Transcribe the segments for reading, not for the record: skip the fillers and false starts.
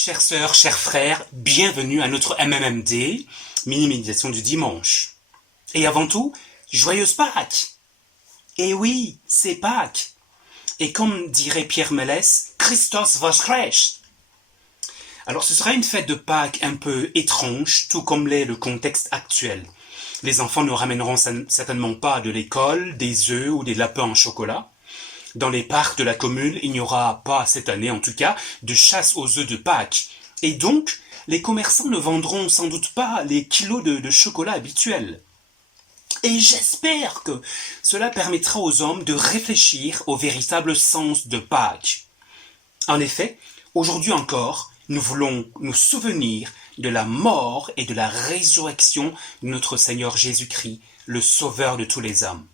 Chères sœurs, chers frères, bienvenue à notre MMMD, mini-méditation du dimanche. Et avant tout, joyeuse Pâques! Et oui, c'est Pâques. Et comme dirait Pierre Mélès, Christos voskrecht. Alors ce sera une fête de Pâques un peu étrange, tout comme l'est le contexte actuel. Les enfants ne ramèneront certainement pas de l'école des œufs ou des lapins en chocolat. Dans les parcs de la commune, il n'y aura pas, cette année en tout cas, de chasse aux œufs de Pâques. Et donc, les commerçants ne vendront sans doute pas les kilos de chocolat habituels. Et j'espère que cela permettra aux hommes de réfléchir au véritable sens de Pâques. En effet, aujourd'hui encore, nous voulons nous souvenir de la mort et de la résurrection de notre Seigneur Jésus-Christ, le Sauveur de tous les hommes.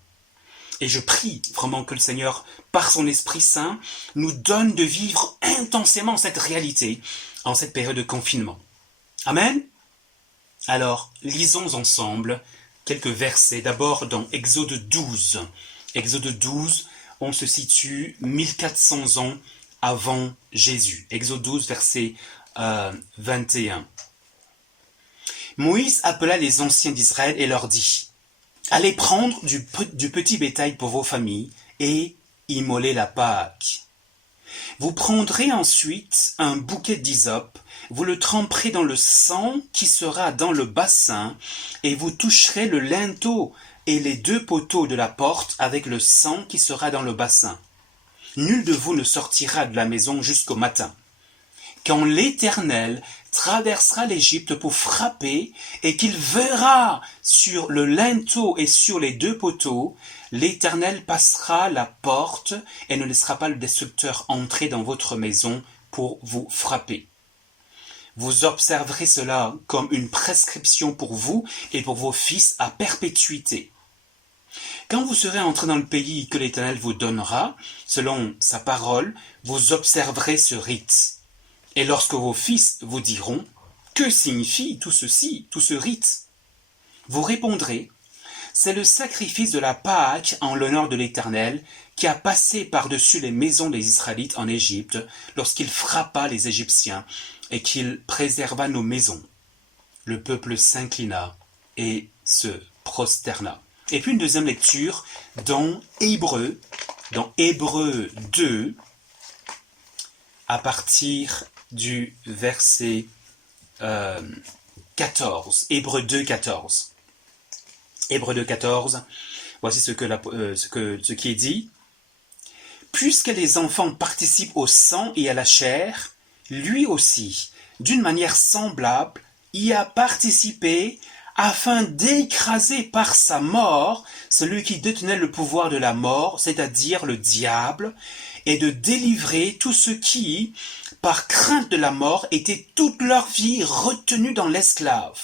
Et je prie vraiment que le Seigneur, par son Esprit Saint, nous donne de vivre intensément cette réalité en cette période de confinement. Amen. Alors, lisons ensemble quelques versets. D'abord dans Exode 12. Exode 12, on se situe 1400 ans avant Jésus. Exode 12, verset 21. Moïse appela les anciens d'Israël et leur dit: allez prendre du petit bétail pour vos familles et immoler la Pâque. Vous prendrez ensuite un bouquet d'hysope, vous le tremperez dans le sang qui sera dans le bassin, et vous toucherez le linteau et les 2 poteaux de la porte avec le sang qui sera dans le bassin. Nul de vous ne sortira de la maison jusqu'au matin. Quand l'Éternel traversera l'Égypte pour frapper et qu'il verra sur le linteau et sur les 2 poteaux, l'Éternel passera la porte et ne laissera pas le destructeur entrer dans votre maison pour vous frapper. Vous observerez cela comme une prescription pour vous et pour vos fils à perpétuité. Quand vous serez entrés dans le pays que l'Éternel vous donnera, selon sa parole, vous observerez ce rite. Et lorsque vos fils vous diront: que signifie tout ceci, tout ce rite? Vous répondrez: c'est le sacrifice de la Pâque en l'honneur de l'Éternel qui a passé par-dessus les maisons des Israélites en Égypte lorsqu'il frappa les Égyptiens et qu'il préserva nos maisons. Le peuple s'inclina et se prosterna. Et puis une deuxième lecture dans Hébreux 2, à partir du verset 14. Hébreux 2, 14. Hébreux 2, 14. Voici ce qui est dit. Puisque les enfants participent au sang et à la chair, lui aussi, d'une manière semblable, y a participé afin d'écraser par sa mort celui qui détenait le pouvoir de la mort, c'est-à-dire le diable, et de délivrer tous ceux qui, par crainte de la mort, étaient toute leur vie retenus dans l'esclave.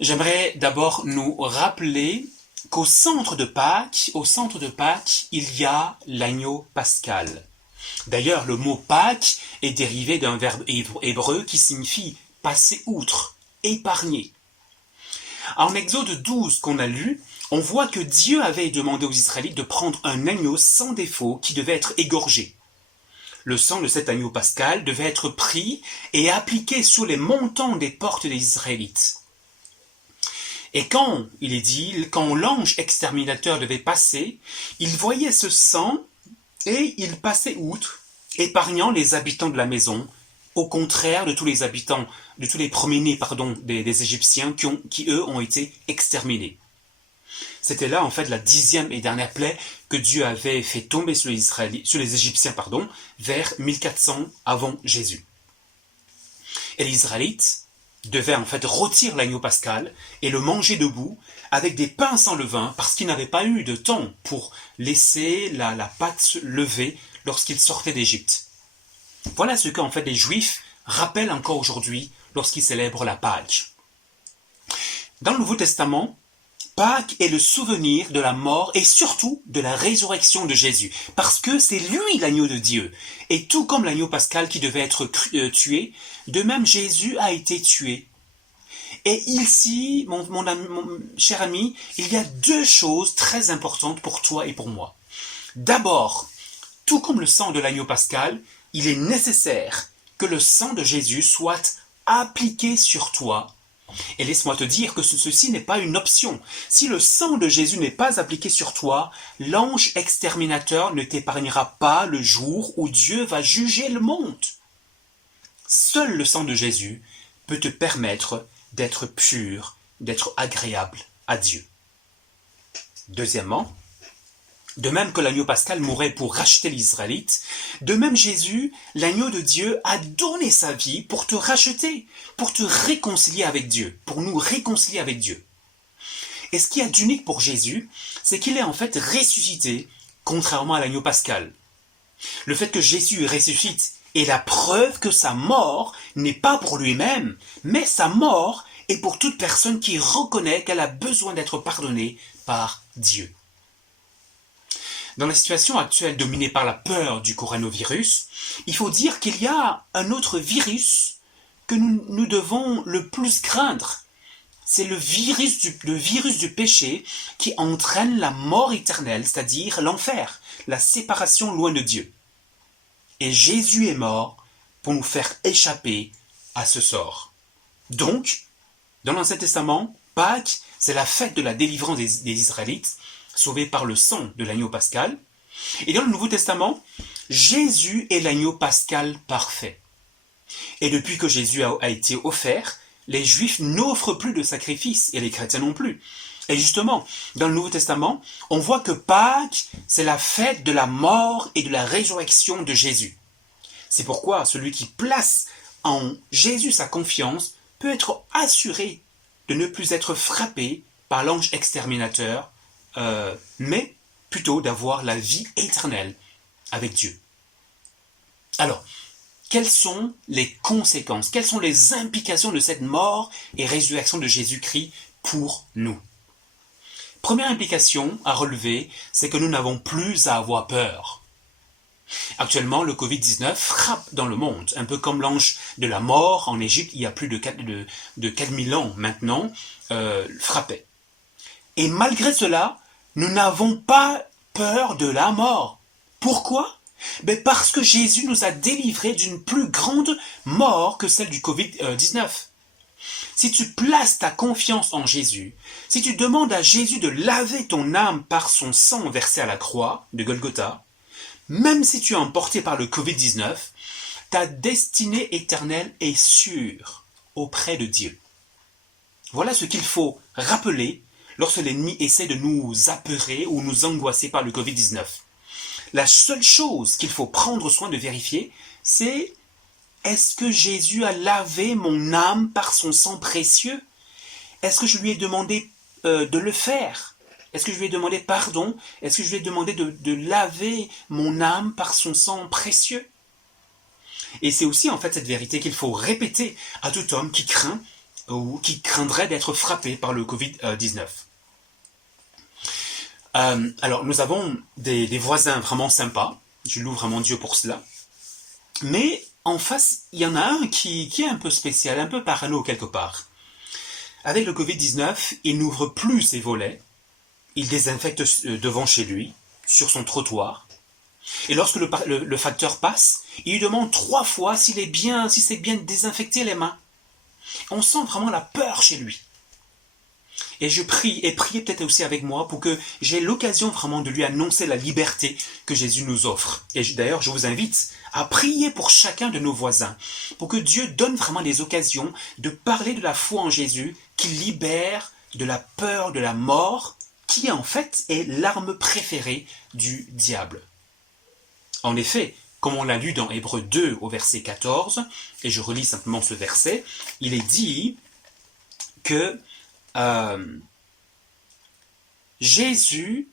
J'aimerais d'abord nous rappeler qu'au centre de Pâques, il y a l'agneau pascal. D'ailleurs, le mot Pâques est dérivé d'un verbe hébreu qui signifie passer outre, épargner. En Exode 12 qu'on a lu, on voit que Dieu avait demandé aux Israélites de prendre un agneau sans défaut qui devait être égorgé. Le sang de cet agneau pascal devait être pris et appliqué sur les montants des portes des Israélites. Et quand l'ange exterminateur devait passer, il voyait ce sang et il passait outre, épargnant les habitants de la maison, au contraire de tous les premiers-nés des Égyptiens qui eux ont été exterminés. C'était là en fait la 10e et dernière plaie que Dieu avait fait tomber sur les Égyptiens vers 1400 avant Jésus. Et les Israélites devaient en fait rôtir l'agneau pascal et le manger debout avec des pains sans levain parce qu'ils n'avaient pas eu de temps pour laisser la pâte levée lorsqu'ils sortaient d'Égypte. Voilà ce qu'en fait les Juifs rappellent encore aujourd'hui lorsqu'ils célèbrent la Pâque. Dans le Nouveau Testament, Pâques est le souvenir de la mort et surtout de la résurrection de Jésus, parce que c'est lui l'agneau de Dieu. Et tout comme l'agneau pascal qui devait être tué, de même Jésus a été tué. Et ici, mon cher ami, il y a 2 choses très importantes pour toi et pour moi. D'abord, tout comme le sang de l'agneau pascal, il est nécessaire que le sang de Jésus soit appliqué sur toi. Et laisse-moi te dire que ceci n'est pas une option. Si le sang de Jésus n'est pas appliqué sur toi, l'ange exterminateur ne t'épargnera pas le jour où Dieu va juger le monde. Seul le sang de Jésus peut te permettre d'être pur, d'être agréable à Dieu. Deuxièmement, de même que l'agneau pascal mourait pour racheter les Israélites, de même Jésus, l'agneau de Dieu, a donné sa vie pour te racheter, pour te réconcilier avec Dieu, pour nous réconcilier avec Dieu. Et ce qu'il y a d'unique pour Jésus, c'est qu'il est en fait ressuscité, contrairement à l'agneau pascal. Le fait que Jésus ressuscite est la preuve que sa mort n'est pas pour lui-même, mais sa mort est pour toute personne qui reconnaît qu'elle a besoin d'être pardonnée par Dieu. Dans la situation actuelle dominée par la peur du coronavirus, il faut dire qu'il y a un autre virus que nous devons le plus craindre. C'est le virus du péché qui entraîne la mort éternelle, c'est-à-dire l'enfer, la séparation loin de Dieu. Et Jésus est mort pour nous faire échapper à ce sort. Donc, dans l'Ancien Testament, Pâques, c'est la fête de la délivrance des Israélites, sauvés par le sang de l'agneau pascal. Et dans le Nouveau Testament, Jésus est l'agneau pascal parfait. Et depuis que Jésus a été offert, les Juifs n'offrent plus de sacrifices, et les chrétiens non plus. Et justement, dans le Nouveau Testament, on voit que Pâques, c'est la fête de la mort et de la résurrection de Jésus. C'est pourquoi celui qui place en Jésus sa confiance peut être assuré de ne plus être frappé par l'ange exterminateur, mais plutôt d'avoir la vie éternelle avec Dieu. Alors, quelles sont les conséquences, quelles sont les implications de cette mort et résurrection de Jésus-Christ pour nous? Première implication à relever, c'est que nous n'avons plus à avoir peur. Actuellement, le Covid-19 frappe dans le monde, un peu comme l'ange de la mort en Égypte, il y a plus de 4000 ans maintenant, frappait. Et malgré cela, nous n'avons pas peur de la mort. Pourquoi? Parce que Jésus nous a délivrés d'une plus grande mort que celle du Covid-19. Si tu places ta confiance en Jésus, si tu demandes à Jésus de laver ton âme par son sang versé à la croix de Golgotha, même si tu es emporté par le Covid-19, ta destinée éternelle est sûre auprès de Dieu. Voilà ce qu'il faut rappeler lorsque l'ennemi essaie de nous apeurer ou nous angoisser par le Covid-19. La seule chose qu'il faut prendre soin de vérifier, c'est: est-ce que Jésus a lavé mon âme par son sang précieux? Est-ce que je lui ai demandé de le faire? Est-ce que je lui ai demandé pardon? Est-ce que je lui ai demandé de laver mon âme par son sang précieux? Et c'est aussi en fait cette vérité qu'il faut répéter à tout homme qui craint ou qui craindrait d'être frappé par le Covid-19. Alors, nous avons des voisins vraiment sympas, je loue vraiment Dieu pour cela, mais en face, il y en a un qui est un peu spécial, un peu parano quelque part. Avec le Covid-19, il n'ouvre plus ses volets, il désinfecte devant chez lui, sur son trottoir, et lorsque le facteur passe, il lui demande 3 fois si c'est bien désinfecté les mains. On sent vraiment la peur chez lui. Et je prie, et priez peut-être aussi avec moi, pour que j'ai l'occasion vraiment de lui annoncer la liberté que Jésus nous offre. Et d'ailleurs, je vous invite à prier pour chacun de nos voisins, pour que Dieu donne vraiment des occasions de parler de la foi en Jésus, qui libère de la peur de la mort, qui en fait est l'arme préférée du diable. En effet, comme on l'a lu dans Hébreux 2 au verset 14, et je relis simplement ce verset, il est dit que Jésus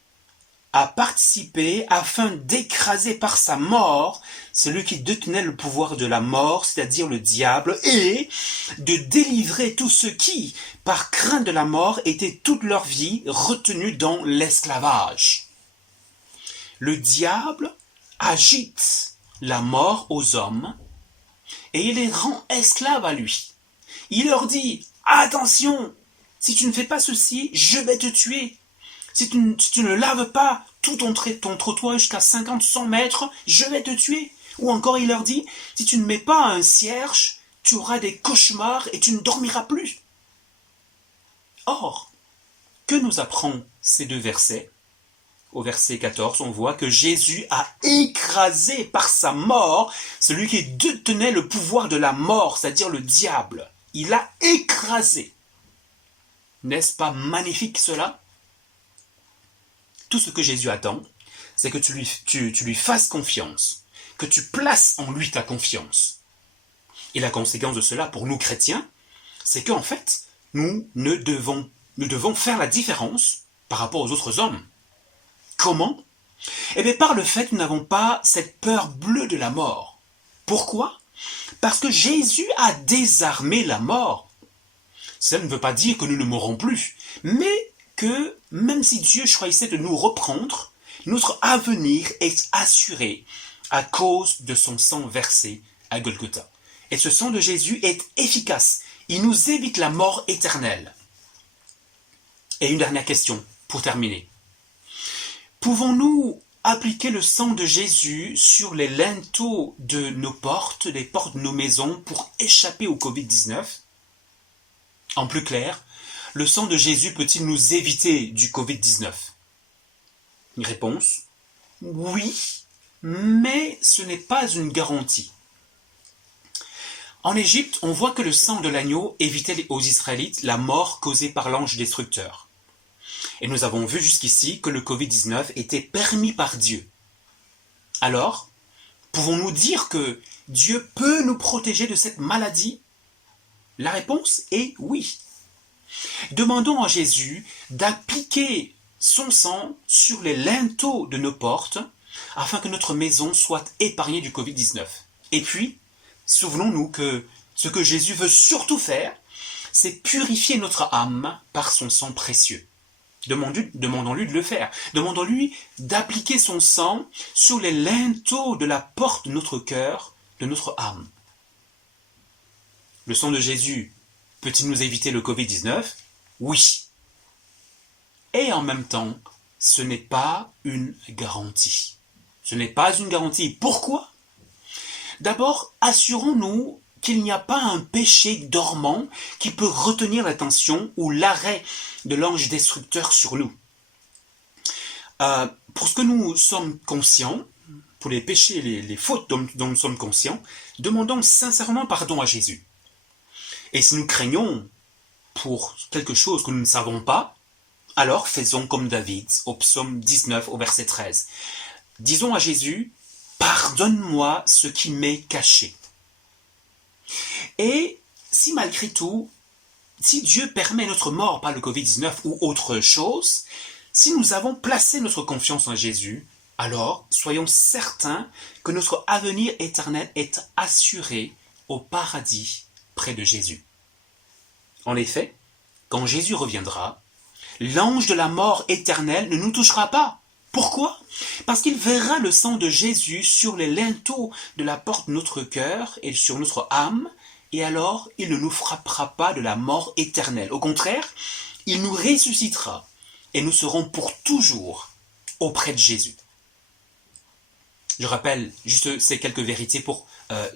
a participé afin d'écraser par sa mort celui qui détenait le pouvoir de la mort, c'est-à-dire le diable, et de délivrer tous ceux qui, par crainte de la mort, étaient toute leur vie retenus dans l'esclavage. Le diable agite la mort aux hommes et il les rend esclaves à lui. Il leur dit: attention, si tu ne fais pas ceci, je vais te tuer. Si tu ne laves pas tout ton trottoir jusqu'à 50-100 mètres, je vais te tuer. Ou encore il leur dit, si tu ne mets pas un cierge, tu auras des cauchemars et tu ne dormiras plus. Or, que nous apprend ces deux versets? Au verset 14, on voit que Jésus a écrasé par sa mort celui qui détenait le pouvoir de la mort, c'est-à-dire le diable. Il a écrasé. N'est-ce pas magnifique cela? Tout ce que Jésus attend, c'est que tu lui fasses confiance, que tu places en lui ta confiance. Et la conséquence de cela pour nous chrétiens, c'est qu'en fait, nous devons faire la différence par rapport aux autres hommes. Comment? Eh bien par le fait que nous n'avons pas cette peur bleue de la mort. Pourquoi? Parce que Jésus a désarmé la mort. Cela ne veut pas dire que nous ne mourrons plus, mais que même si Dieu choisissait de nous reprendre, notre avenir est assuré à cause de son sang versé à Golgotha. Et ce sang de Jésus est efficace. Il nous évite la mort éternelle. Et une dernière question pour terminer. Pouvons-nous appliquer le sang de Jésus sur les linteaux de nos portes, les portes de nos maisons, pour échapper au Covid-19? En plus clair, le sang de Jésus peut-il nous éviter du Covid-19? Une réponse, oui, mais ce n'est pas une garantie. En Égypte, on voit que le sang de l'agneau évitait aux Israélites la mort causée par l'ange destructeur. Et nous avons vu jusqu'ici que le Covid-19 était permis par Dieu. Alors, pouvons-nous dire que Dieu peut nous protéger de cette maladie? La réponse est oui. Demandons à Jésus d'appliquer son sang sur les linteaux de nos portes afin que notre maison soit épargnée du Covid-19. Et puis, souvenons-nous que ce que Jésus veut surtout faire, c'est purifier notre âme par son sang précieux. Demandons-lui de le faire. Demandons-lui d'appliquer son sang sur les linteaux de la porte de notre cœur, de notre âme. Le sang de Jésus peut-il nous éviter le Covid-19? Oui. Et en même temps, ce n'est pas une garantie. Ce n'est pas une garantie. Pourquoi? D'abord, assurons-nous qu'il n'y a pas un péché dormant qui peut retenir l'attention ou l'arrêt de l'ange destructeur sur nous. Pour ce que nous sommes conscients, pour les péchés et les fautes dont nous sommes conscients, demandons sincèrement pardon à Jésus. Et si nous craignons pour quelque chose que nous ne savons pas, alors faisons comme David au psaume 19 au verset 13. Disons à Jésus, pardonne-moi ce qui m'est caché. Et si malgré tout, si Dieu permet notre mort par le Covid-19 ou autre chose, si nous avons placé notre confiance en Jésus, alors soyons certains que notre avenir éternel est assuré au paradis près de Jésus. En effet, quand Jésus reviendra, l'ange de la mort éternelle ne nous touchera pas. Pourquoi? Parce qu'il verra le sang de Jésus sur les linteaux de la porte de notre cœur et sur notre âme, et alors il ne nous frappera pas de la mort éternelle. Au contraire, il nous ressuscitera et nous serons pour toujours auprès de Jésus. Je rappelle juste ces quelques vérités pour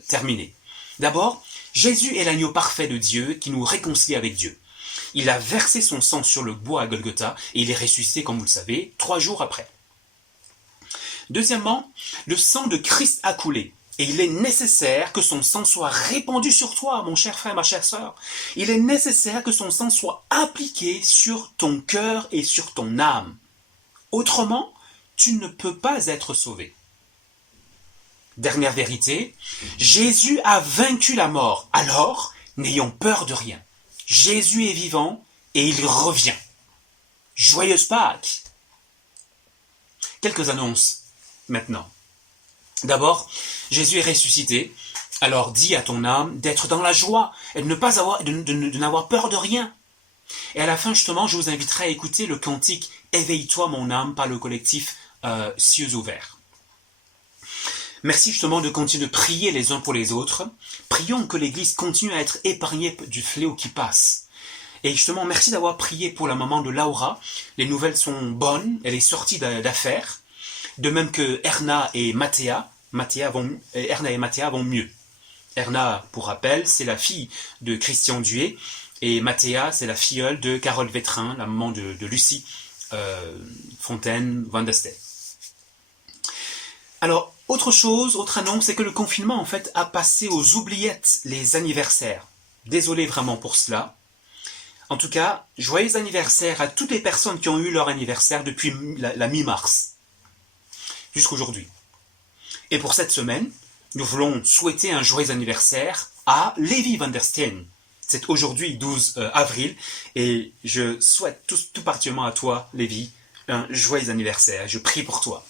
terminer. D'abord, Jésus est l'agneau parfait de Dieu qui nous réconcilie avec Dieu. Il a versé son sang sur le bois à Golgotha et il est ressuscité, comme vous le savez, 3 jours après. Deuxièmement, le sang de Christ a coulé. Et il est nécessaire que son sang soit répandu sur toi, mon cher frère, ma chère sœur. Il est nécessaire que son sang soit appliqué sur ton cœur et sur ton âme. Autrement, tu ne peux pas être sauvé. Dernière vérité, Jésus a vaincu la mort. Alors, n'ayons peur de rien. Jésus est vivant et il revient. Joyeuse Pâques! Quelques annonces maintenant. D'abord, Jésus est ressuscité, alors dis à ton âme d'être dans la joie et de n'avoir peur de rien. Et à la fin, justement, je vous inviterai à écouter le cantique « Éveille-toi, mon âme » par le collectif Cieux ouverts. Merci justement de continuer de prier les uns pour les autres. Prions que l'Église continue à être épargnée du fléau qui passe. Et justement, merci d'avoir prié pour la maman de Laura. Les nouvelles sont bonnes, elle est sortie d'affaires. De même que Erna et Mathéa vont mieux. Erna, pour rappel, c'est la fille de Christian Duet, et Mathéa, c'est la filleule de Carole Vétrin, la maman de Lucie Fontaine Van der Stel. Alors, autre annonce, c'est que le confinement, en fait, a passé aux oubliettes les anniversaires. Désolé vraiment pour cela. En tout cas, joyeux anniversaire à toutes les personnes qui ont eu leur anniversaire depuis la mi-mars, jusqu'aujourd'hui. Et pour cette semaine, nous voulons souhaiter un joyeux anniversaire à Lévi Van der Steen. C'est aujourd'hui 12 avril, et je souhaite tout particulièrement à toi, Lévi, un joyeux anniversaire. Je prie pour toi.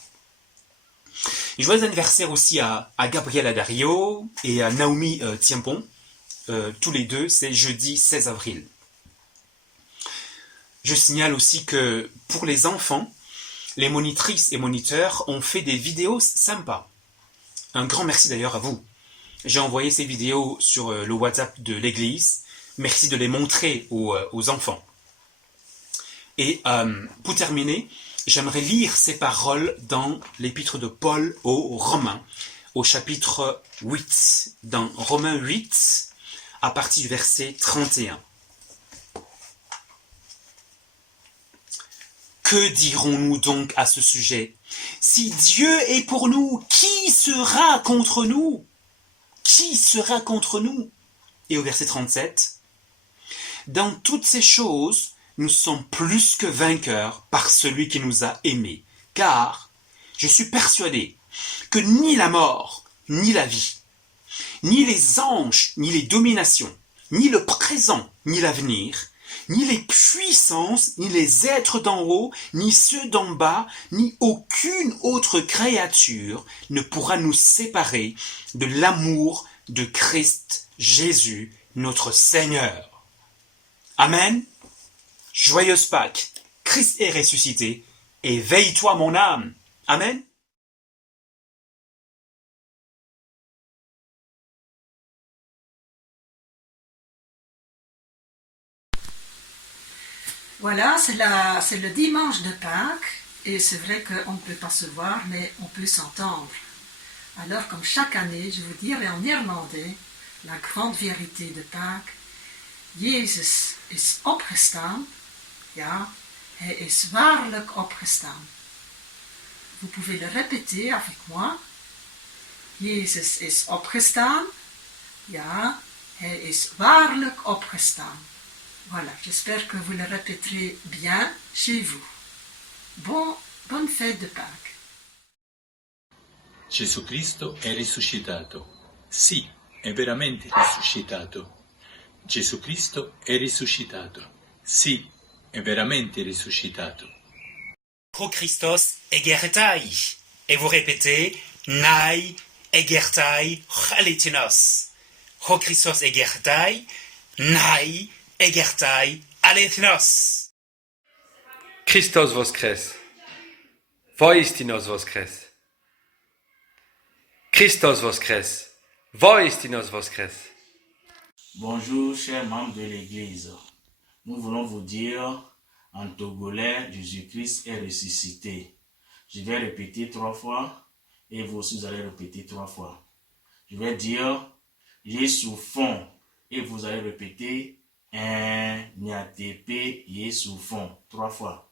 Joyeux anniversaire aussi à Gabriela Dario et à Naomi Tiempon. Tous les deux, c'est jeudi 16 avril. Je signale aussi que pour les enfants, les monitrices et moniteurs ont fait des vidéos sympas. Un grand merci d'ailleurs à vous. J'ai envoyé ces vidéos sur le WhatsApp de l'église. Merci de les montrer aux enfants. Et pour terminer, j'aimerais lire ces paroles dans l'épître de Paul aux Romains, au chapitre 8, dans Romains 8, à partir du verset 31. Que dirons-nous donc à ce sujet? Si Dieu est pour nous, qui sera contre nous? Qui sera contre nous? Et au verset 37, dans toutes ces choses, nous sommes plus que vainqueurs par celui qui nous a aimés. Car je suis persuadé que ni la mort, ni la vie, ni les anges, ni les dominations, ni le présent, ni l'avenir, ni les puissances, ni les êtres d'en haut, ni ceux d'en bas, ni aucune autre créature ne pourra nous séparer de l'amour de Christ Jésus, notre Seigneur. Amen. Joyeuse Pâques. Christ est ressuscité. Éveille-toi, mon âme. Amen. Voilà, c'est le dimanche de Pâques, et c'est vrai qu'on ne peut pas se voir, mais on peut s'entendre. Alors, comme chaque année, je vous dirai en néerlandais la grande vérité de Pâques. Jezus is opgestaan, ja, hij is waarlijk opgestaan. Vous pouvez le répéter avec moi. Jezus is opgestaan, ja, hij is waarlijk opgestaan. Voilà, j'espère que vous le répéterez bien chez vous. Bonne fête de Pâques. Gesù Cristo è risuscitato. Sì, è veramente risuscitato. Gesù Cristo è risuscitato. Sì, è veramente risuscitato. Ho Christos egertai. Et vous répétez, Nai egertai chaletinos. Ho Christos egertai, Nai egertai alethinos. Christos voskres. Voistinos voskres. Christos voskres. Voistinos voskres. Bonjour, chers membres de l'Église. Nous voulons vous dire en togolais, Jésus-Christ est ressuscité. Je vais répéter 3 fois et vous aussi vous allez répéter 3 fois. Je vais dire Jésus fond et vous allez répéter Nyatepe Jésus fond 3 fois.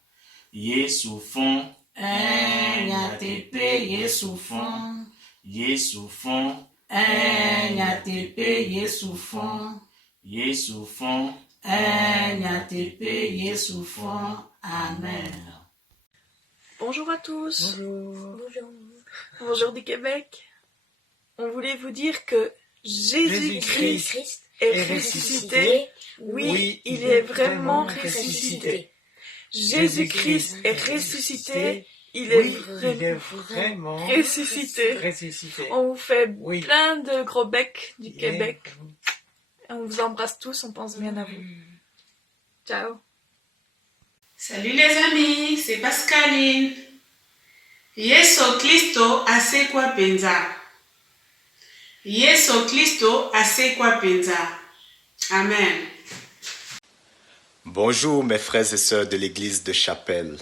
Jésus fond, Nyatepe Jésus fond, Jésus fond, Nyatepe Jésus fond, Jésus fond, Nyatepe Jésus fond. Amen. Bonjour à tous. Bonjour. Bonjour du Québec. On voulait vous dire que Jésus-Christ est ressuscité. Oui, il est vraiment ressuscité. Jésus-Christ est ressuscité. Il est vraiment ressuscité. On vous fait plein de gros becs du Québec. On vous embrasse tous, on pense bien à vous. Ciao. Salut les amis, c'est Pascaline. Yesu Kristo asekwa penza. Yesu Kristo asekwa penza. Amen. Bonjour mes frères et sœurs de l'église de Chapelle.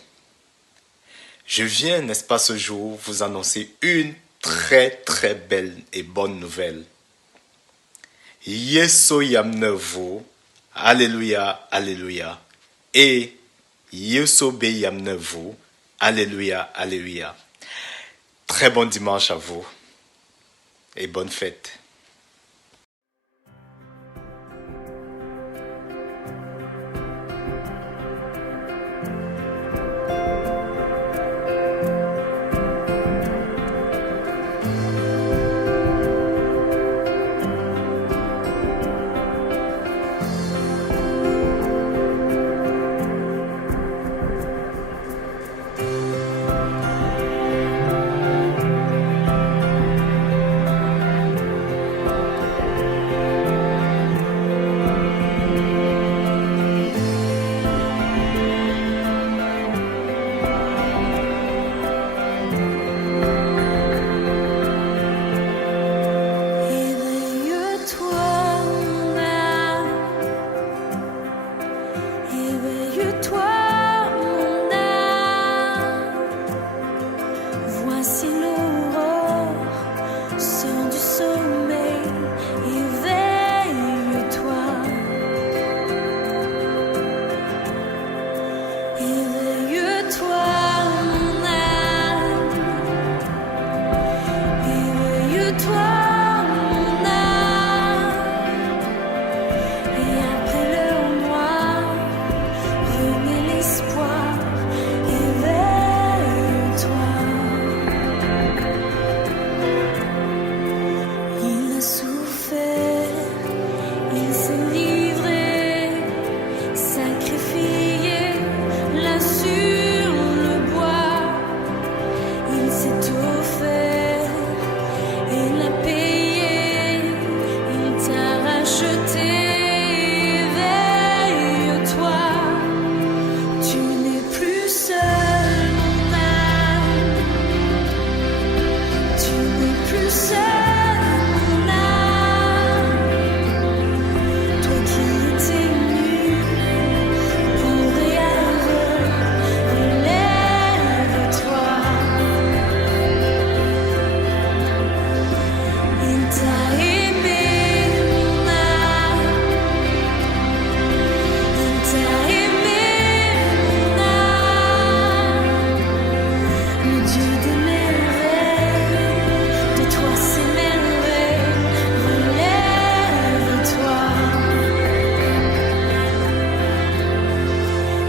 Je viens, n'est-ce pas, ce jour, vous annoncer une très très belle et bonne nouvelle. Yeso yamnevo, alléluia, alléluia. Et Yeso be yamnevo, alléluia, alléluia. Très bon dimanche à vous et bonne fête.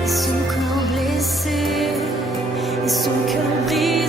Son cœur blessé et son cœur brisé.